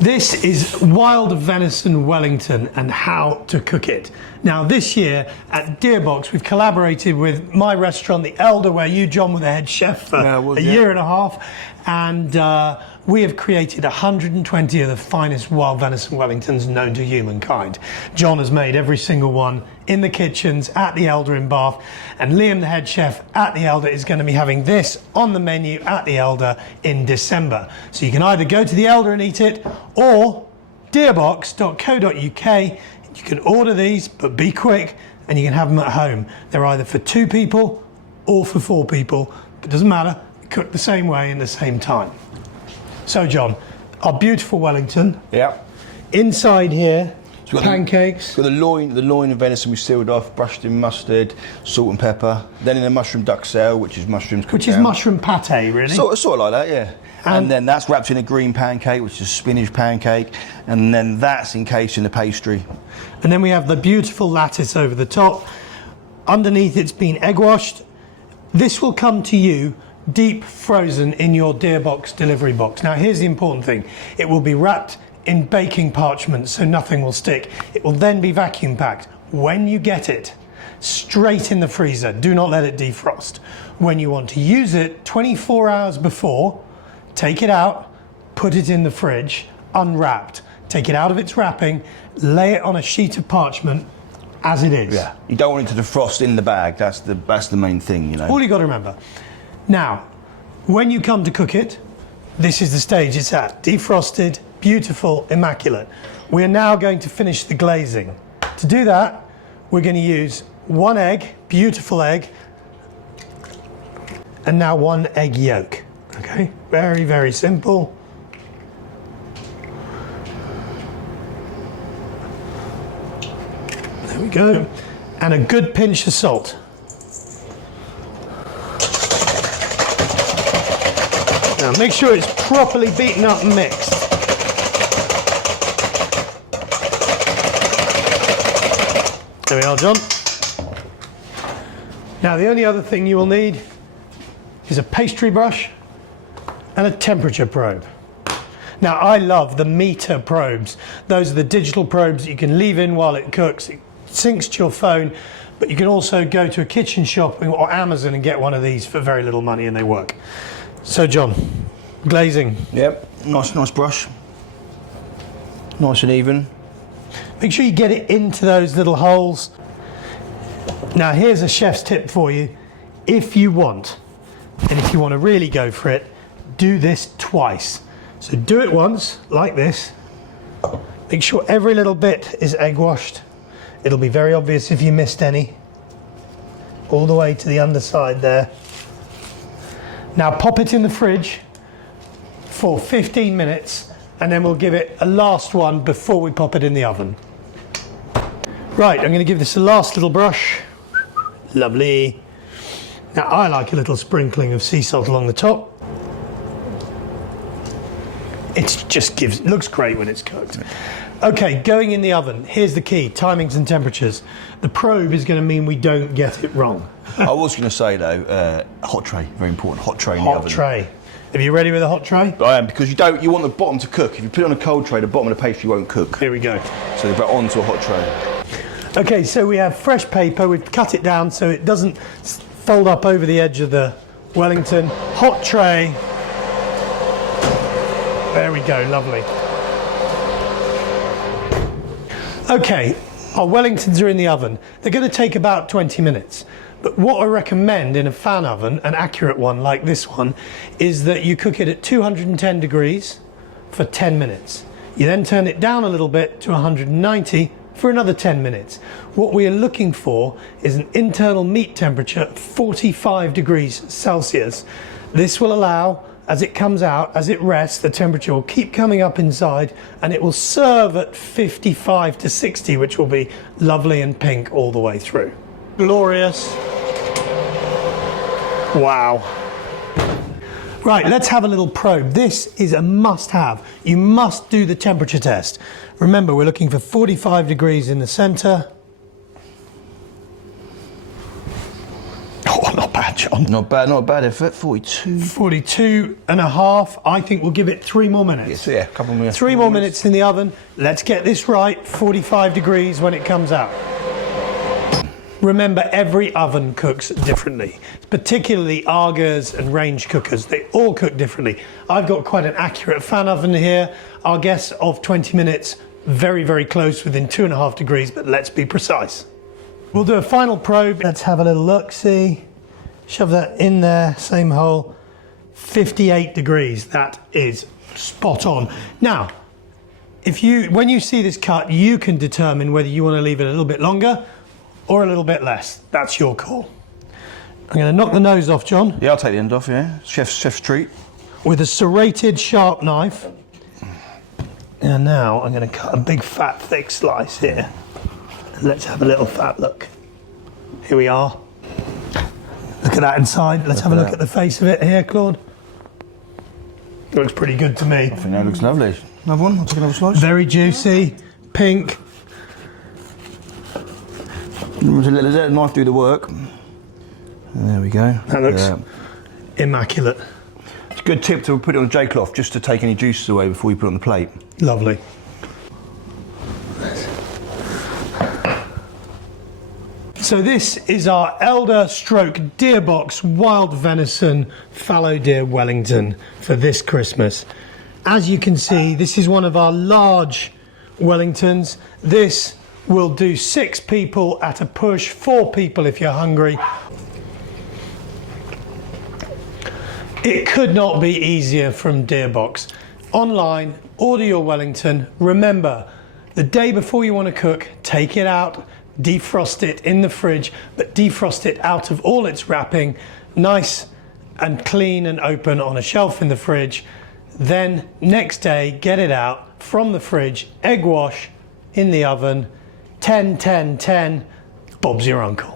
This is wild venison Wellington and how to cook it. Now this year at Deerbox we've collaborated with my restaurant, The Elder, where you, John, were the head chef for a year and a half, and we have created 120 of the finest wild venison Wellingtons known to humankind. John has made every single one in the kitchens at The Elder in Bath, and Liam, the head chef at The Elder, is going to be having this on the menu at The Elder in December. So you can either go to The Elder and eat it, or deerbox.co.uk. You can order these, but be quick, and you can have them at home. They're either for 2 people or for 4 people, but it doesn't matter, cooked the same way in the same time. So John, our beautiful Wellington. Yeah. Inside here, pancakes. Got the loin of venison we sealed off, brushed in mustard, salt and pepper. Then in a mushroom duxelle, which is mushrooms cooked Which is down. Mushroom pate, really? Sort of like that, yeah. And then that's wrapped in a green pancake, which is a spinach pancake, and then that's encased in the pastry. And then we have the beautiful lattice over the top. Underneath it's been egg washed. This will come to you deep frozen in your Deerbox delivery box. Now here's the important thing. It will be wrapped in baking parchment so nothing will stick. It will then be vacuum packed. When you get it, straight in the freezer. Do not let it defrost. When you want to use it 24 hours before, take it out, put it in the fridge, unwrapped. Take it out of its wrapping, lay it on a sheet of parchment as it is. Yeah. You don't want it to defrost in the bag. That's the main thing, you know. All you got to remember. Now, when you come to cook it, this is the stage it's at. Defrosted, beautiful, immaculate. We're now going to finish the glazing. To do that, we're going to use 1 egg, beautiful egg, and now 1 egg yolk. Okay, very, very simple. There we go. And a good pinch of salt. Now make sure it's properly beaten up and mixed. There we are, John. Now the only other thing you will need is a pastry brush and a temperature probe. Now I love the meter probes. Those are the digital probes that you can leave in while it cooks. It syncs to your phone, but you can also go to a kitchen shop or Amazon and get one of these for very little money, and they work. So John, glazing. Yep, nice brush. Nice and even. Make sure you get it into those little holes. Now here's a chef's tip for you. If you want, and if you want to really go for it, do this twice. So do it once, like this. Make sure every little bit is egg washed. It'll be very obvious if you missed any. All the way to the underside there. Now pop it in the fridge for 15 minutes, and then we'll give it a last one before we pop it in the oven. Right, I'm going to give this a last little brush. Lovely. Now I like a little sprinkling of sea salt along the top. It just looks great when it's cooked. Okay, going in the oven. Here's the key, timings and temperatures. The probe is going to mean we don't get it wrong. I was going to say though, hot tray, very important, hot tray in the oven. Hot tray. Are you ready with a hot tray? I am, because you want the bottom to cook. If you put it on a cold tray, the bottom of the pastry won't cook. Here we go. So they put it onto a hot tray. Okay, so we have fresh paper. We've cut it down so it doesn't fold up over the edge of the Wellington. Hot tray. There we go, lovely. Okay, our Wellingtons are in the oven. They're going to take about 20 minutes. But what I recommend in a fan oven, an accurate one like this one, is that you cook it at 210 degrees for 10 minutes. You then turn it down a little bit to 190 for another 10 minutes. What we are looking for is an internal meat temperature of 45 degrees Celsius. This will allow, as it comes out, as it rests, the temperature will keep coming up inside, and it will serve at 55 to 60, which will be lovely and pink all the way through. Glorious. Wow. Right, let's have a little probe. This is a must-have. You must do the temperature test. Remember, we're looking for 45 degrees in the center. Oh, not bad, John? Not bad, not a bad effort. 42. 42 and a half. I think we'll give it 3 more minutes. Yeah, a couple more minutes. 3 more minutes in the oven. Let's get this right. 45 degrees when it comes out. Remember, every oven cooks differently, particularly Argers and range cookers. They all cook differently. I've got quite an accurate fan oven here. Our guess of 20 minutes, very, very close, within 2.5 degrees, but let's be precise. We'll do a final probe. Let's have a little look, see. Shove that in there, same hole. 58 degrees, that is spot on. Now, when you see this cut, you can determine whether you want to leave it a little bit longer or a little bit less. That's your call. I'm going to knock the nose off, John. Yeah, I'll take the end off, yeah. Chef's treat. With a serrated sharp knife. And now I'm going to cut a big fat thick slice here. Let's have a little fat look. Here we are. Look at that inside. Let's have a look at the face of it here, Claude. Looks pretty good to me. I think that looks lovely. Another one? I'll take another slice. Very juicy, pink. Let the knife do the work. There we go. That looks immaculate. It's a good tip to put it on J-cloth just to take any juices away before you put it on the plate. Lovely. So this is our Elder Stroke Deer Box Wild Venison Fallow Deer Wellington for this Christmas. As you can see, this is one of our large Wellingtons. This will do 6 people at a push, 4 people if you're hungry. It could not be easier from Deer Box. Online, order your Wellington. Remember, the day before you want to cook, take it out, defrost it in the fridge, but defrost it out of all its wrapping, nice and clean and open on a shelf in the fridge. Then next day, get it out from the fridge, egg wash in the oven, 10, 10, 10, Bob's your uncle.